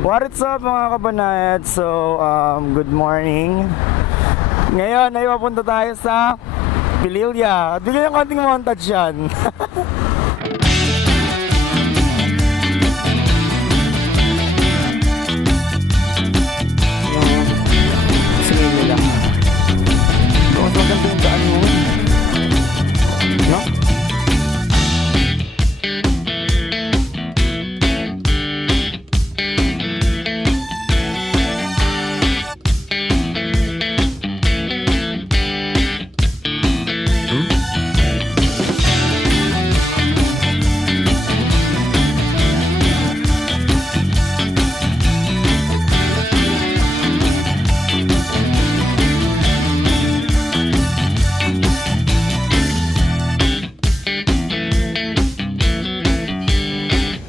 What's up mga kabanayad? So, good morning. Ngayon ay papunta tayo sa Pililla. At bigyan ng konting montage yan. Yung singin nila. So, mas maganda yung daan mo. No?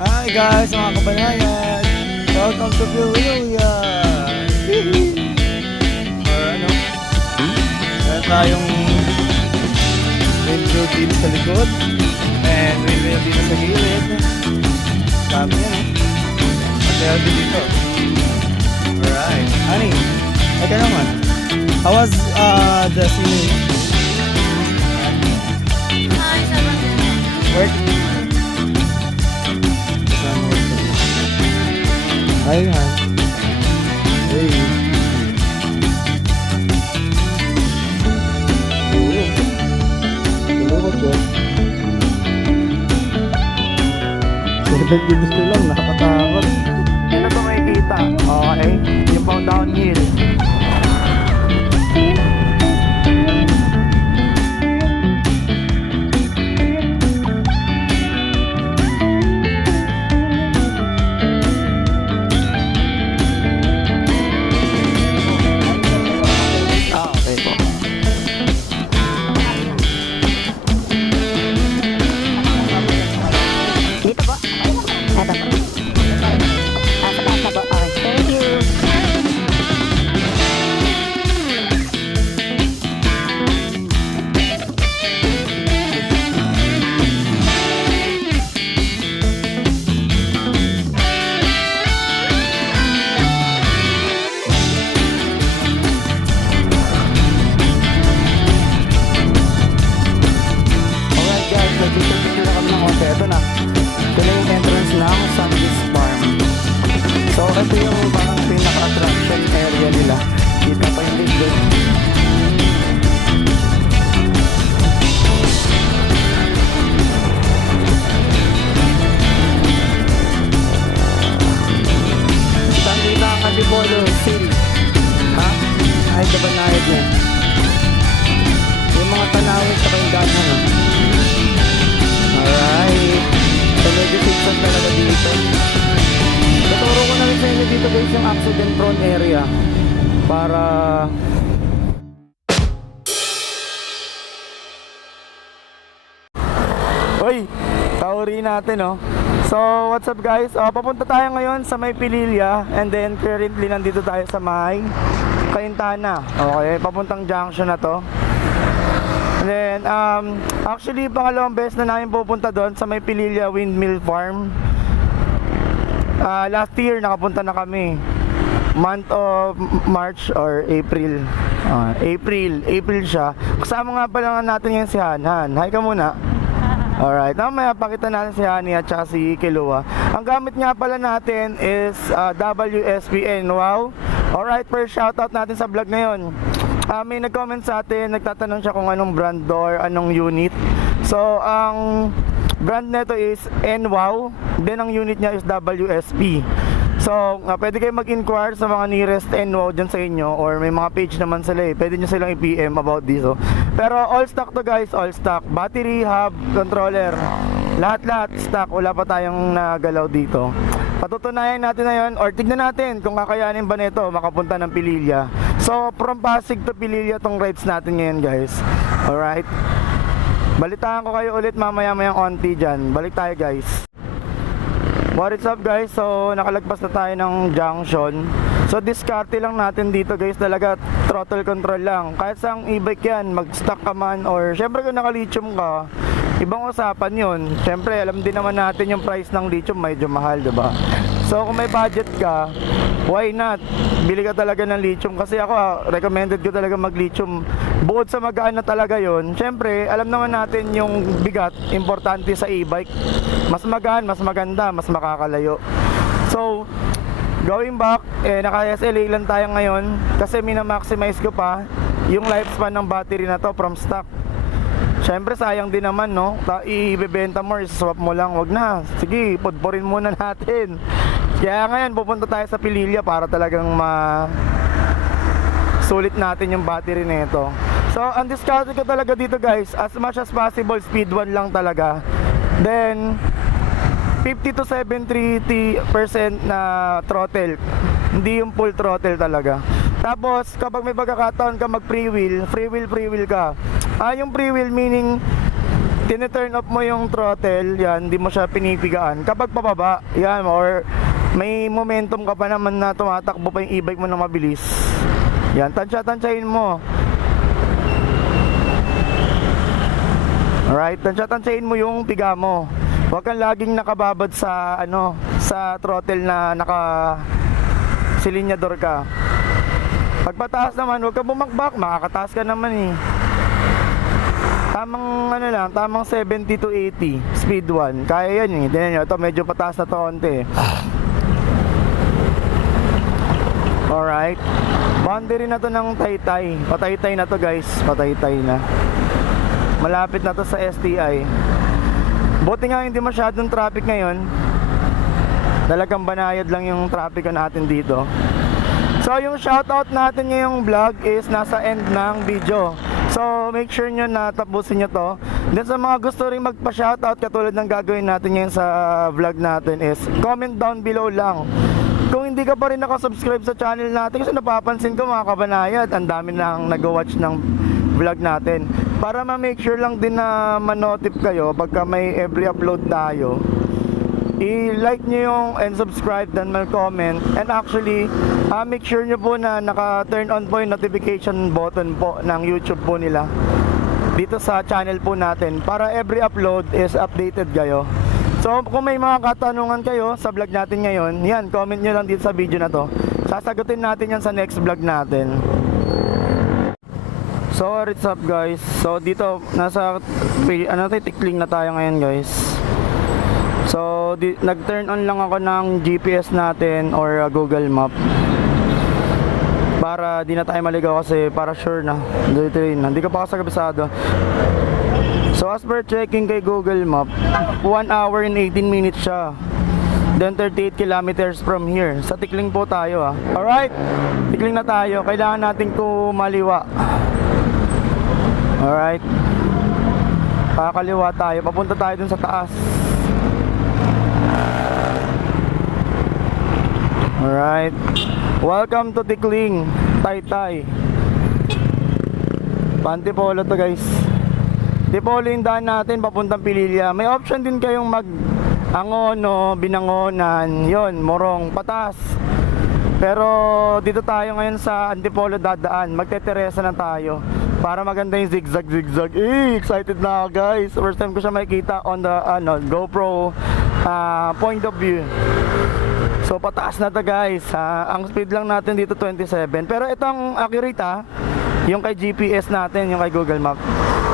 Hi guys, mga kabanayan! Welcome to Pililla! Or ano? Meron tayong windmill dito sa likod and windmill dito sa gilid. Dami yan At meron din dito. Alright. Honey, ito naman. How was the swimming? Work? Hi, Han. Hey. Hello, Joe. 7 minutes ko lang, nakakatakot. Yan na ito makikita. Okay, yung pang downhill. Ito na. Ito na yung entrance ng Sundays Farm. So, ito yung parang pinaka-attraction area nila. Kita pa yung likod. Kita ang Antipolo City. Ha? Ay, Cabanayad yan. Yung mga tanawin sa kayong daan na. Alright. So medyo fixed talaga dito. Tuturo ko na rin sa inyo dito guys yung accident prone area. Para Uy! Tauri natin oh. So what's up guys? Papunta tayo ngayon sa may Pililla. And then currently nandito tayo sa may Cainta. Okay, papuntang junction na to. And then, actually, pangalawang beses na namin pupunta doon sa may Pililla Windmill Farm. Last year, nakapunta na kami. Month of March or April. April siya. Kasama nga pala natin ngayon si Han. Hi ka muna. Alright, mamaya pakita natin si Hani at saka si Kilua. Ang gamit nga pala natin is WSPN. Wow. Alright, first shoutout natin sa vlog ngayon. May nag-comment sa atin, nagtatanong siya kung anong brand or anong unit. So, ang brand nito is NWOW, then ang unit niya is WSP. So, pwede kayo mag-inquire sa mga nearest NWOW dyan sa inyo, or may mga page naman sila pwede nyo silang i-PM about dito. Pero all stock to guys, all stock. Battery, hub, controller, lahat stock, wala pa tayong nagalaw dito. Patutunayan natin na yun, or tignan natin kung kakayanin ba nito makapunta ng Pililla. So from Pasig to Pililla tong rides natin ngayon guys. Alright, balitaan ko kayo ulit mamaya-mayang onti dyan. Balik tayo guys. What's up guys? So nakalagpas na tayo ng junction. So diskarte lang natin dito guys, talaga throttle control lang. Kahit sa e-bike yan, mag-stock ka man, or syempre kung naka-lithium ka, ibang usapan yun. Syempre alam din naman natin yung price ng lithium medyo mahal, diba? So kung may budget ka, why not? Bili ka talaga ng lithium. Kasi ako, recommended ko talaga mag-lithium. Bukod sa magaan na talaga yon, syempre, alam naman natin yung bigat, importante sa e-bike. Mas magaan, mas maganda, mas makakalayo. So, going back, naka-SLA lang tayo ngayon kasi mina-maximize ko pa yung lifespan ng battery na to from stock. Syempre sayang din naman, no? Ibebenta mo, swap mo lang, wag na. Sige, pudpurin muna natin. Kaya ngayon pupunta tayo sa Pililla para talagang sulit natin yung battery nito. So, ang discount ko talaga dito guys, as much as possible, speed 1 lang talaga. Then 50 to 70% na throttle. Hindi yung full throttle talaga. Tapos, kapag may pagkakataon ka mag-free wheel ka. Yung free wheel meaning tine-turn off mo yung throttle, yan, hindi mo siya pinipigaan. Kapag pababa, yan, or may momentum ka pa naman na tumatakbo pa yung e-bike mo na mabilis. Yan, tansya-tansyahin mo. Alright, tansya-tansyahin mo yung piga mo. Huwag kang laging nakababad sa sa throttle na silinyador ka. Pagpataas naman, huwag ka bumakbak, makakataas ka naman eh. Tamang 70 to 80 speed 1. Kaya yan eh. Tingnan nyo, ito medyo pataas na to konti. Alright. Boundary na to ng Taytay. Pataytay na to guys. Pataytay na. Malapit na to sa STI. Buti nga hindi masyadong traffic ngayon. Talagang banayad lang yung traffic natin dito. So yung shoutout natin ngayong vlog is nasa end ng video. So make sure nyo na tapusin nyo to. Then sa mga gusto rin magpa-shoutout katulad ng gagawin natin ngayon sa vlog natin is comment down below lang. Kung hindi ka pa rin nakasubscribe sa channel natin, kasi napapansin ko mga kabanayad, ang dami nang nag-watch ng vlog natin. Para ma-make sure lang din na ma-notif kayo pagka may every upload tayo, i-like nyo yung and subscribe, then mag-comment. And actually, make sure nyo po na naka-turn on po yung notification button po ng YouTube po nila dito sa channel po natin para every upload is updated kayo. So kung may mga katanungan kayo sa vlog natin ngayon, yan, comment nyo lang dito sa video na to. Sasagutin natin yan sa next vlog natin. So what's up guys? So dito nasa tikling na tayo ngayon guys. So nag-turn on lang ako ng GPS natin or Google Map para di na tayo maligaw kasi para sure na dito yun, hindi ka pa kasagabisado. So as per checking kay Google Map, 1 hour and 18 minutes siya. Then 38 kilometers from here. Sa tikling po tayo Alright, tikling na tayo. Kailangan natin kumaliwa. Alright, kakaliwa tayo. Papunta tayo dun sa taas. Alright, welcome to Tikling, Taytay. Antipolo to guys. Antipolo yung daan natin papuntang Pililla. May option din kayong Angono, Binangonan, yon, Morong, Patas. Pero dito tayo ngayon sa Antipolo dadaan. Magte-Teresa na tayo para maganda yung zigzag. Excited na ako guys. First time ko siya makikita on the GoPro point of view. So pataas na to guys. Ang speed lang natin dito 27. Pero itong accurate yung kay GPS natin, yung kay Google Map.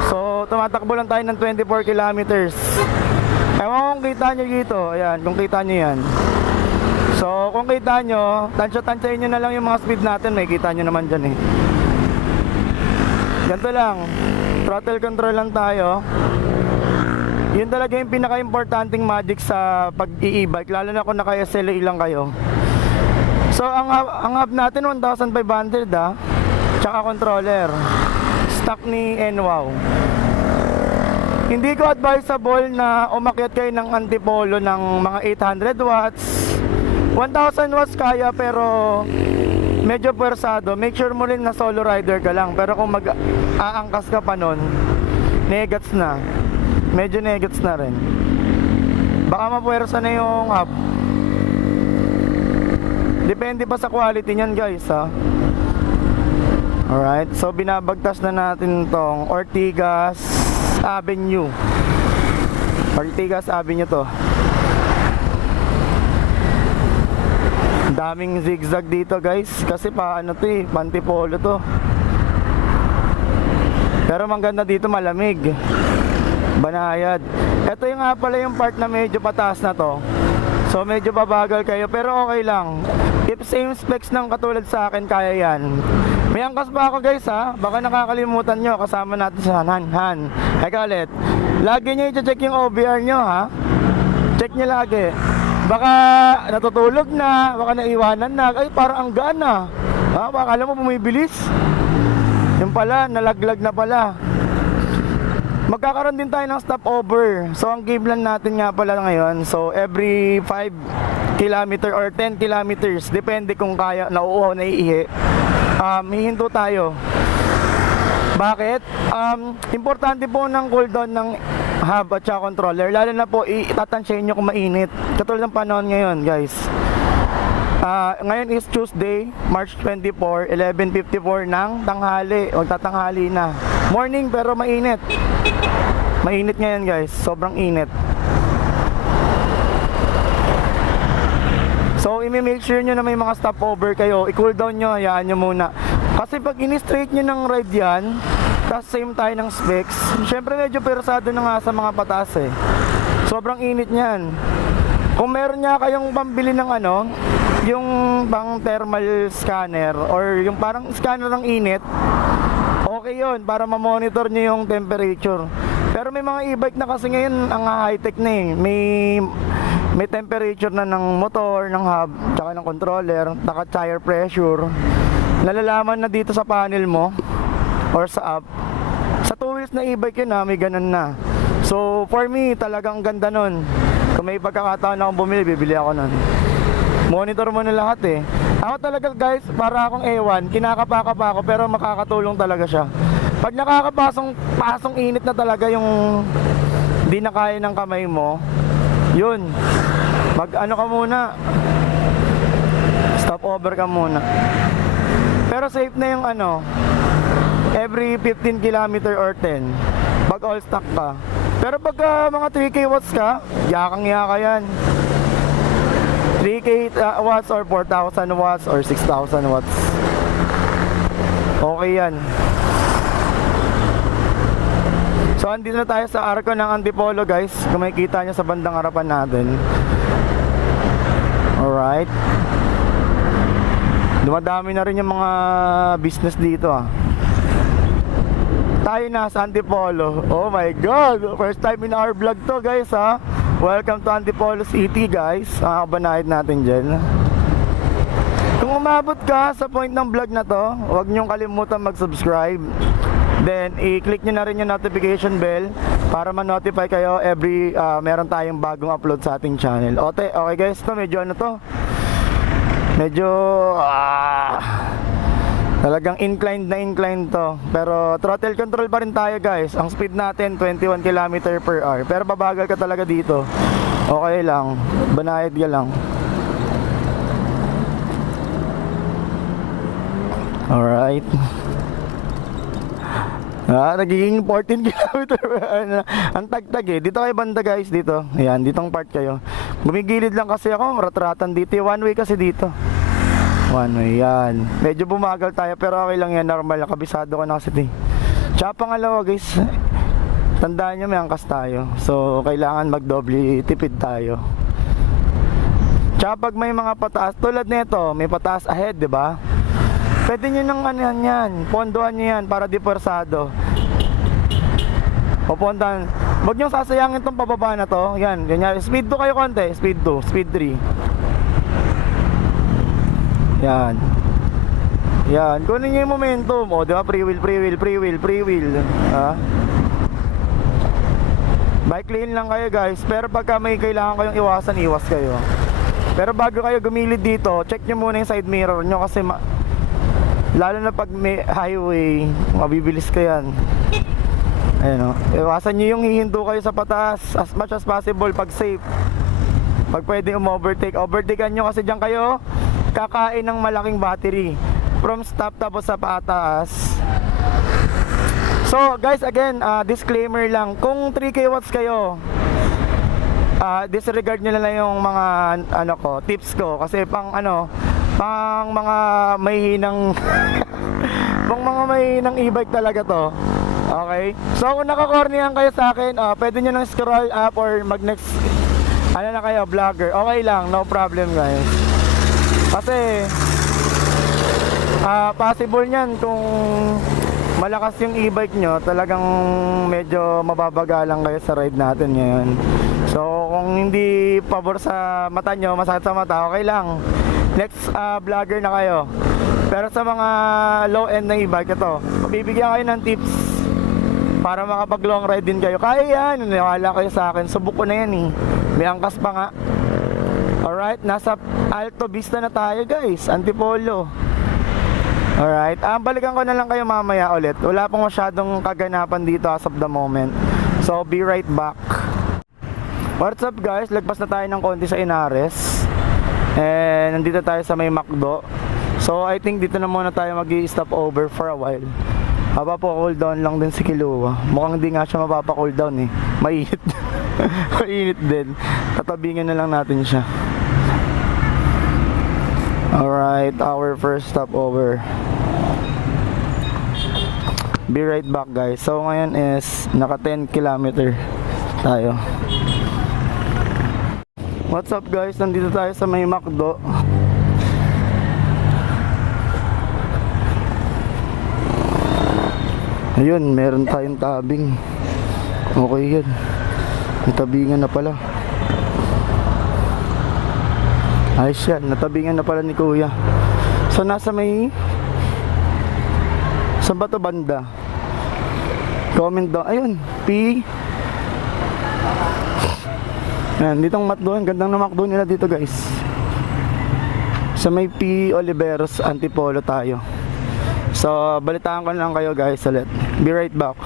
So tumatakbo lang tayo ng 24 kilometers. Ewan kung kita nyo dito. Ayan, kung kita nyo yan. So kung kita nyo, tansyahin nyo na lang yung mga speed natin. May kita nyo naman dyan eh. Ganito lang, throttle control lang tayo. Yun talaga yung pinaka-importanting magic sa pag-i-e-bike, lalo na kung naka-SLA lang kayo. So ang hub natin 1,500 tsaka controller stock ni NWOW. Hindi ko advisable na umakyat kayo ng Antipolo ng mga 800 watts. 1,000 watts kaya pero medyo pwersado. Make sure mo rin na solo rider ka lang. Pero kung mag-aangkas ka pa nun, negats na. Medyo negats na rin. Baka mapwersa na yung hub. Depende pa sa quality niyan guys Alright, so binabagtas na natin tong Ortigas Avenue. Ortigas Avenue to. Daming zigzag dito guys, kasi paano to eh, pantipolo to. Pero maganda dito, malamig, banayad. Ito yung nga pala yung part na medyo pataas na to. So medyo babagal kayo, pero okay lang. If same specs ng katulad sa akin, kaya yan. May angkas pa ako guys ha, baka nakakalimutan nyo, kasama natin sa Han. Eka ulit, lagi nyo i-check yung OBR nyo ha. Check nyo lagi. Baka natutulog na, baka naiwanan na, ay parang ang gaan na ha, baka alam mo bumibilis. Yung pala, nalaglag na pala. Magkakaroon din tayo ng stopover. So ang game plan natin nga pala ngayon, so every 5 kilometer or 10 kilometers, depende kung kaya, nauuhaw, naiihi, hihinto tayo. Bakit? Importante po ng cooldown ng hub at saka controller, lalo na po itatansyahin nyo kung mainit. Katulad ng panahon ngayon guys. Ngayon is Tuesday, March 24, 11:54 ng tanghali. Magtatanghali na. Morning pero mainit. Mainit ngayon guys, sobrang init. So i-make sure nyo na may mga stopover kayo. I-cool down nyo, hayaan nyo muna. Kasi pag ini-straight nyo ng ride yan, tapos same tayo ng specs, syempre medyo persado na nga sa mga pataas eh. Sobrang init nyan. Kung meron nga kayong pambili ng ano, yung pang thermal scanner or yung parang scanner ng init, okay yun, para ma-monitor nyo yung temperature. Pero may mga e-bike na kasi ngayon ang high-tech na eh. May temperature na ng motor, ng hub, tsaka ng controller, naka tire pressure. Nalalaman na dito sa panel mo or sa app. Sa 2 wheels na e-bike yun may ganun na. So for me, talagang ganda nun. Kung may pagkakataon akong bumili, bibili ako nun. Monitor mo na lahat eh. Ako talaga guys, para akong ewan, kinakapa-kapa ako pero makakatulong talaga siya. Pag nakakapasong init na talaga yung di na kaya ng kamay mo, yun, mag ano ka muna, stop over ka muna. Pero safe na yung ano, every 15 km or 10, pag all stock ka. Pero pag mga 3K watts ka, yakang-yaka yan. 3K watts or 4,000 watts or 6,000 watts, okay yan. So andito na tayo sa arko ng Antipolo guys, kung makikita nyo sa bandang harapan natin. Alright, dumadami na rin yung mga business dito Tayo na sa Antipolo. Oh my god, first time in our vlog to guys ha. Welcome to Antipolo City guys. Ang kabanahid natin dyan. Kung umabot ka sa point ng vlog na to, huwag nyong kalimutan mag-subscribe. Then i-click nyo na rin yung notification bell para ma-notify kayo every meron tayong bagong upload sa ating channel. Okay guys, to medyo ano to, medyo talagang inclined to, pero throttle control pa rin tayo guys. Ang speed natin 21 km per hour, pero babagal ka talaga dito. Okay lang, banayad ka lang. Alright. Nagiging 14 km ang tagtag eh. Dito kayo banda guys, dito. Ayan, ditong part kayo. Bumigilid lang kasi ako, rat-ratan dito. One way kasi dito. One way, yan. Medyo bumagal tayo pero okay lang yan, normal. Kabisado ko na kasi tsaka pangalawa guys, tandaan nyo may angkas tayo. So kailangan magdoble tipid tayo. Tsaka pag may mga pataas, tulad nito, may pataas ahead, di ba? Pwede nyo nang ano yan, pondohan nyo yan para di persado. O pondahan. Huwag nyo sasayangin itong pababa na to. Yan, ganyan. Speed 2 kayo konti. Speed 2, speed 3. Yan. Yan. Kunin nyo yung momentum. O, di ba? Free wheel. Ha? Bike lane lang kayo guys. Pero pagka may kailangan kayong iwasan, iwas kayo. Pero bago kayo gumilid dito, check nyo muna yung side mirror nyo kasi lalo na pag may highway, mabibilis ka yan. Ayun o, iwasan nyo yung hihinto kayo sa pataas as much as possible pag safe. Pag pwede overtakean nyo kasi dyan kayo kakain ng malaking battery from stop tapos sa pataas. So guys, again, disclaimer lang, kung 3K watts kayo, disregard nyo na lang yung mga ano ko, tips ko kasi pang mga mahihinang pang mga mahihinang e-bike talaga to. Okay? So kung nakakornihan kayo sa akin, pwede nyo nang scroll up or mag next na kayo, vlogger. Okay lang, no problem guys. Kasi possible nyan kung malakas yung e-bike nyo, talagang medyo mababagalang kayo sa ride natin ngayon. So kung hindi pabor sa mata nyo, masakit sa mata, okay lang. Next vlogger na kayo. Pero sa mga low end na e-bike, ito, bibigyan kayo ng tips para makapag long ride din kayo. Kaya yan, naniwala kayo sa akin, subok ko na yan eh. May angkas pa nga. Alright, nasa Alto Vista na tayo guys, Antipolo. Alright, balikan ko na lang kayo mamaya ulit. Wala pong masyadong kaganapan dito as of the moment. So be right back. What's up guys, lagpas na tayo ng konti sa Inares. And nandito tayo sa may McDo. So I think dito na muna tayo mag-i-stop over for a while. Mapapa-cool down lang din si Kilua. Mukhang di nga siya mapapa-cool down eh. Mainit. Mainit din. Tatabingan na lang natin siya. Alright, our first stop over. Be right back guys. So ngayon is naka 10 kilometer tayo. What's up guys? Nandito tayo sa may McDo. Ayun, meron tayong tabing. Okay yan. May tabingan na pala. Ayos yan, natabingan na pala ni Kuya. So nasa may saan ba to banda? Comment down. Ayun, P. Ayan, ditong McDo. Gandang na McDo nila dito guys. Sa may P. Oliveros, Antipolo tayo. So balitaan ko lang kayo guys ulit. Be right back.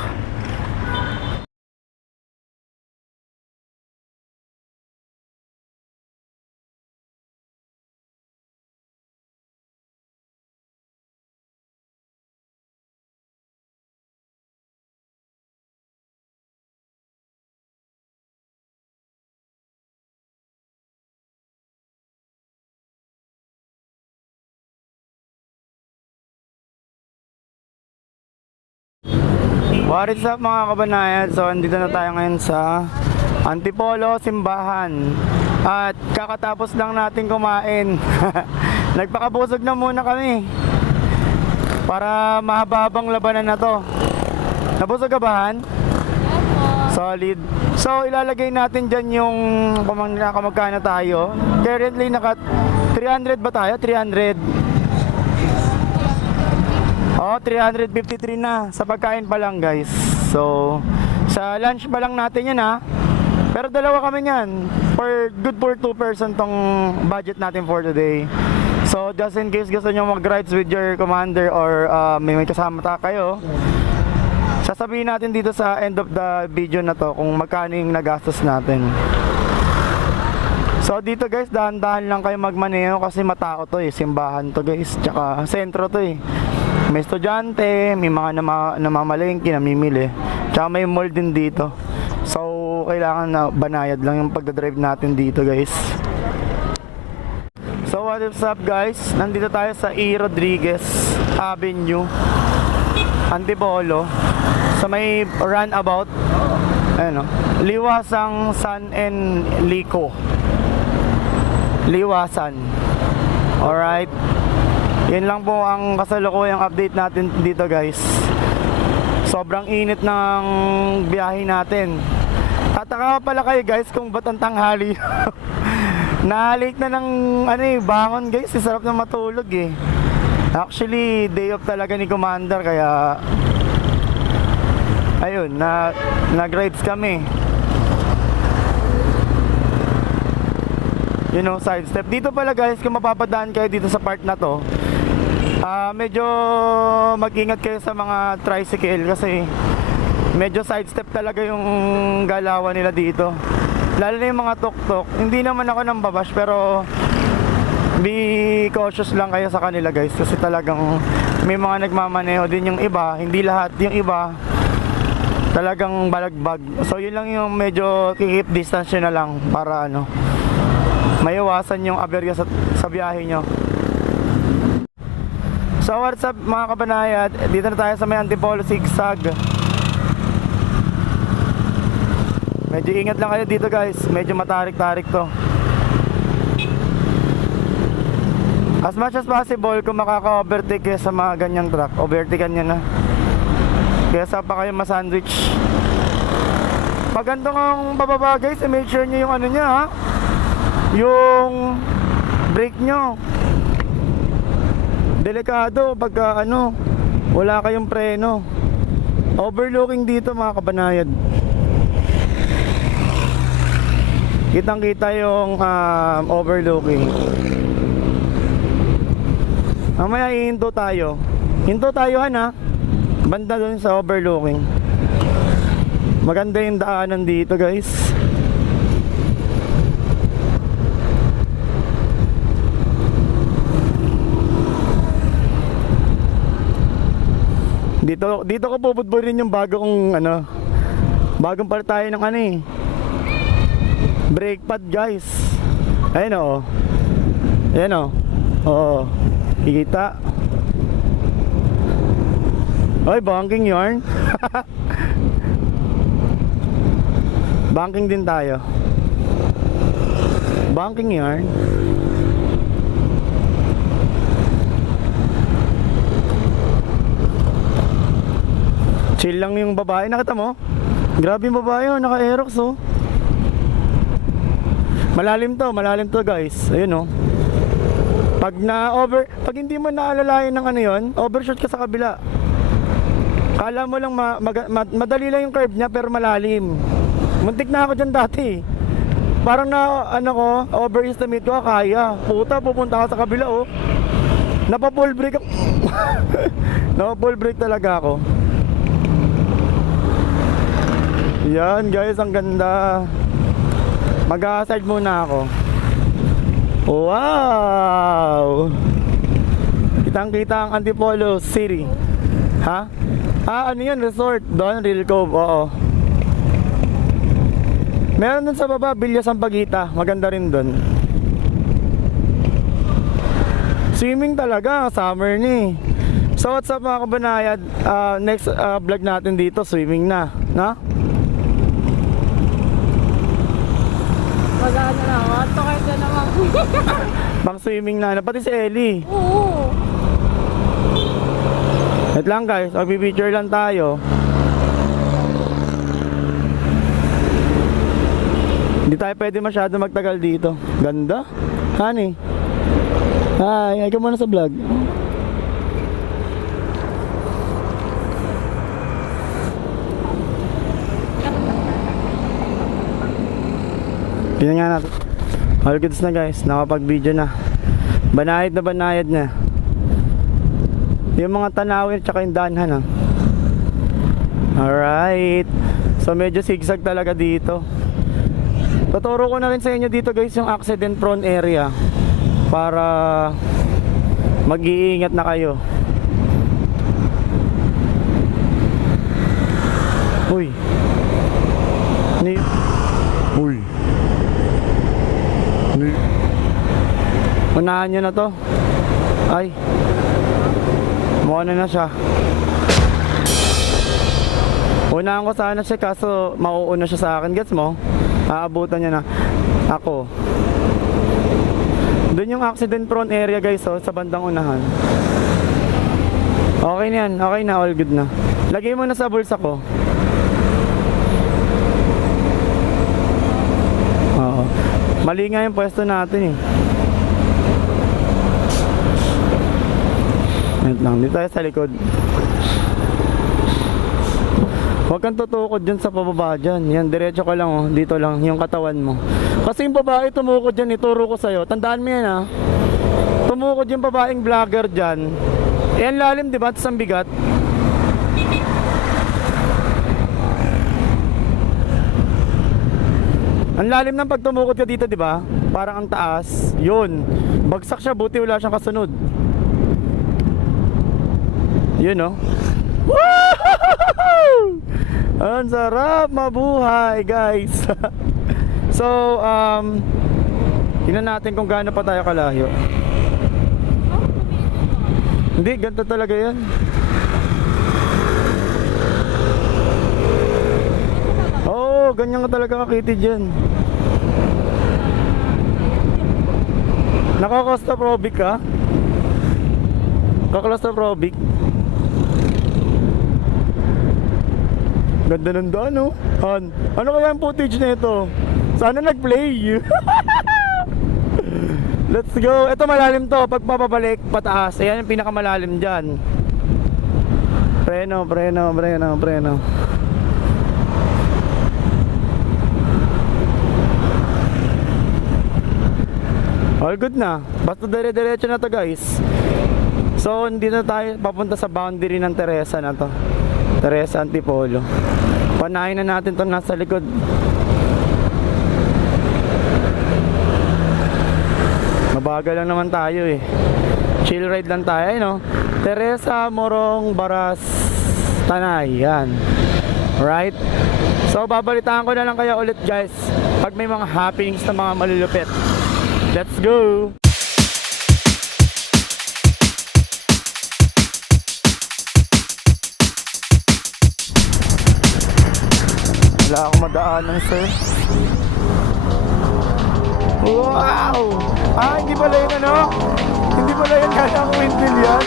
What is up mga kabanayan? So andito na tayo ngayon sa Antipolo Simbahan. At kakatapos lang natin kumain. Nagpakabusog na muna kami para mahababang labanan na to. Nabusog ka ba, Han? Solid. So ilalagay natin dyan yung magkano tayo. Currently naka 300 ba tayo? 300. Oh, 353 na sa pagkain pa lang guys. So sa lunch pa lang natin yan ha. Pero dalawa kami yan. Good for 2 person tong budget natin for today. So just in case gusto nyo mag-rides with your commander or may kasama kayo, sasabihin natin dito sa end of the video na to kung magkano yung nagastos natin. So dito guys, dahan-dahan lang kayo magmaneho kasi matao to eh. Simbahan to guys, tsaka sentro to eh. May estudyante, may mga namamalengke, namimili. Tsaka may mall din dito. So kailangan na banayad lang yung pagdadrive natin dito guys. So what is up guys? Nandito tayo sa E. Rodriguez Avenue, Antipolo. Sa may runabout. Ayun o. Liwasang San Enrico. Liwasan. Alright. Yun lang po ang kasalukuyang update natin dito guys. Sobrang init ng biyahe natin. Tataka pala kayo guys kung ba't ang tanghali. Na-late na ng bangon guys. Sarap na matulog eh. Actually day off talaga ni Commander kaya ayun, nag-rides kami. You know, sidestep. Dito pala guys, kung mapapadaan kayo dito sa part na to, medyo mag-ingat kayo sa mga tricycle kasi medyo sidestep talaga yung galawan nila dito. Lalo na yung mga tuk-tuk. Hindi naman ako nang babash pero be cautious lang kayo sa kanila guys kasi talagang may mga nagmamaneho din yung iba. Hindi lahat, yung iba talagang balagbag. So yun lang yung medyo keep distance nyo na lang para ano, maiwasan yung aberya sa biyahe nyo. So what's up mga kabanayad, dito na tayo sa may Antipolo Zigzag. Medyo ingat lang kayo dito guys, medyo matarik-tarik to. As much as possible, kung makaka-overtake kayo sa mga ganyang truck, overtakean nyo na. Kesa pa kayo masandwich. Pag ganito kang bababa guys, make sure nyo yung ano nya ha, yung brake nyo. Delikado pagka ano, wala kayong preno. Overlooking dito mga kabanayad. Kitang kita yung overlooking. Mamaya hihinto tayo. Hinto tayo ha, banda doon sa overlooking. Maganda yung daanan dito guys. Dito ko pupudburin yung bagong ano, bagong palit tayo ng ano eh, brake pad guys. Ayun o. Ayan o. Oo. Kikita. Oy, banking yarn. Banking din tayo. Banking yarn. Chill lang yung babae, nakita mo? Grabe yung babae oh, naka-aerox oh. Malalim to guys. Ayun oh. Pag hindi mo naalalayan ng ano yon, overshoot ka sa kabila. Kala mo lang madali lang yung curve niya pero malalim. Muntik na ako dyan dati. Parang na ano ko, overestimate ko, kaya. Puta, pupunta ako sa kabila oh. Napa-full brake ako. Napa-full brake talaga ako. Yan guys, ang ganda. Mag-a-hazard muna ako. Wow! Kitang-kita ang Antipolo City. Ha? Ano yun? Resort? Doon, Real Cove, oo. Meron dun sa baba, Villa Sampaguita. Maganda rin dun. Swimming talaga, summer ni. So what's up mga kabanayad? Next vlog natin dito, swimming na. Na? Mag-ano na ako, tukay ka naman. Pang swimming na, pati si Ellie. Oo. Wait lang guys, mag-picture lang tayo. Hindi tayo pwede masyado magtagal dito. Ganda. Honey. Hi, ka muna sa vlog. Tingnan nga natin. All goods na guys, nakapag-video na. Banayad na. Yung mga tanawin at saka yung danhan ha. Alright. So medyo zigzag talaga dito. Tuturo ko na rin sa inyo dito guys yung accident prone area, para mag-iingat na kayo. Uy. Uy. Unahan nyo na to. Ay, mukha na siya. Unahan ko sana siya, kaso mauuna siya sa akin. Gets mo? Aabutan niya na ako. Doon yung accident prone area guys, oh, sa bandang unahan. Okay na yan, okay na, all good na. Lagay mo na sa bulsa ko. Oo. Mali nga yung pwesto natin eh. Wait lang, dito tayo sa likod. Huwag kang tutukod dyan sa pababa dyan. Yan, diretso ka lang oh. Dito lang, yung katawan mo. Kasi yung babae tumukod dyan, ituro ko sa'yo. Tandaan mo yan ha. Tumukod yung babaeng vlogger dyan. Yan lalim diba? Tapos ang bigat. Ang lalim ng pag tumukod ka dito diba? Parang ang taas. Yun. Bagsak siya, buti wala siyang kasunod. Yun oh. Woohoo! Ang sarap mabuhay, guys. So, tingnan natin kung gaano pa tayo kalayo. Hindi, ganito talaga yan. Oo, ganyan ka talaga kakitid yan. Nakakostrophobic ka? Kaklostrophobic? Ganda ng daan, no? Han, ano kaya ang footage na ito? Sana nag-play. Let's go. Ito malalim to. Pag mapabalik, pataas. Ayan yung pinakamalalim dyan. Preno. All good na. Basta dire-diretso na to, guys. So, hindi na tayo papunta sa boundary ng Teresa na to. Teresa Antipolo. Panahin na natin to nasa likod. Mabagal lang naman tayo eh. Chill ride lang tayo, no? Teresa, Morong, Baras, Tanay. Yan. Right? So, babalitaan ko na lang kayo ulit, guys, pag may mga happenings na mga malulupit. Let's go! Wala akong madaanan, sir. Wow! Hindi pala yun, ano? Hindi pala yun kaya akong windmill yan.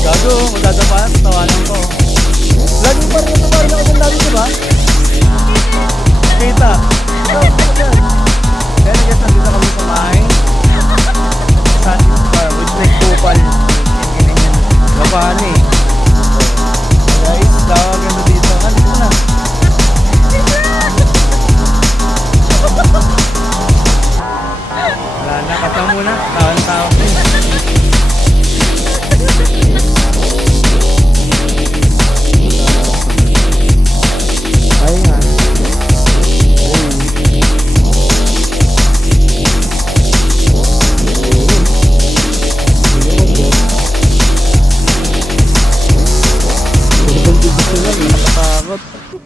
Gago, madadapahan, tawanan ko. Lagi pa rin ako dyan dati, diba? Kita. Kaya guys, nandito kami sa may Santis Bar, which like Kupal. Ganyan. Lapahan eh. Guys, tawagan na dito. Nandito na. Wala na, kasama muna. Tawan-tawan eh. Nakakatakot.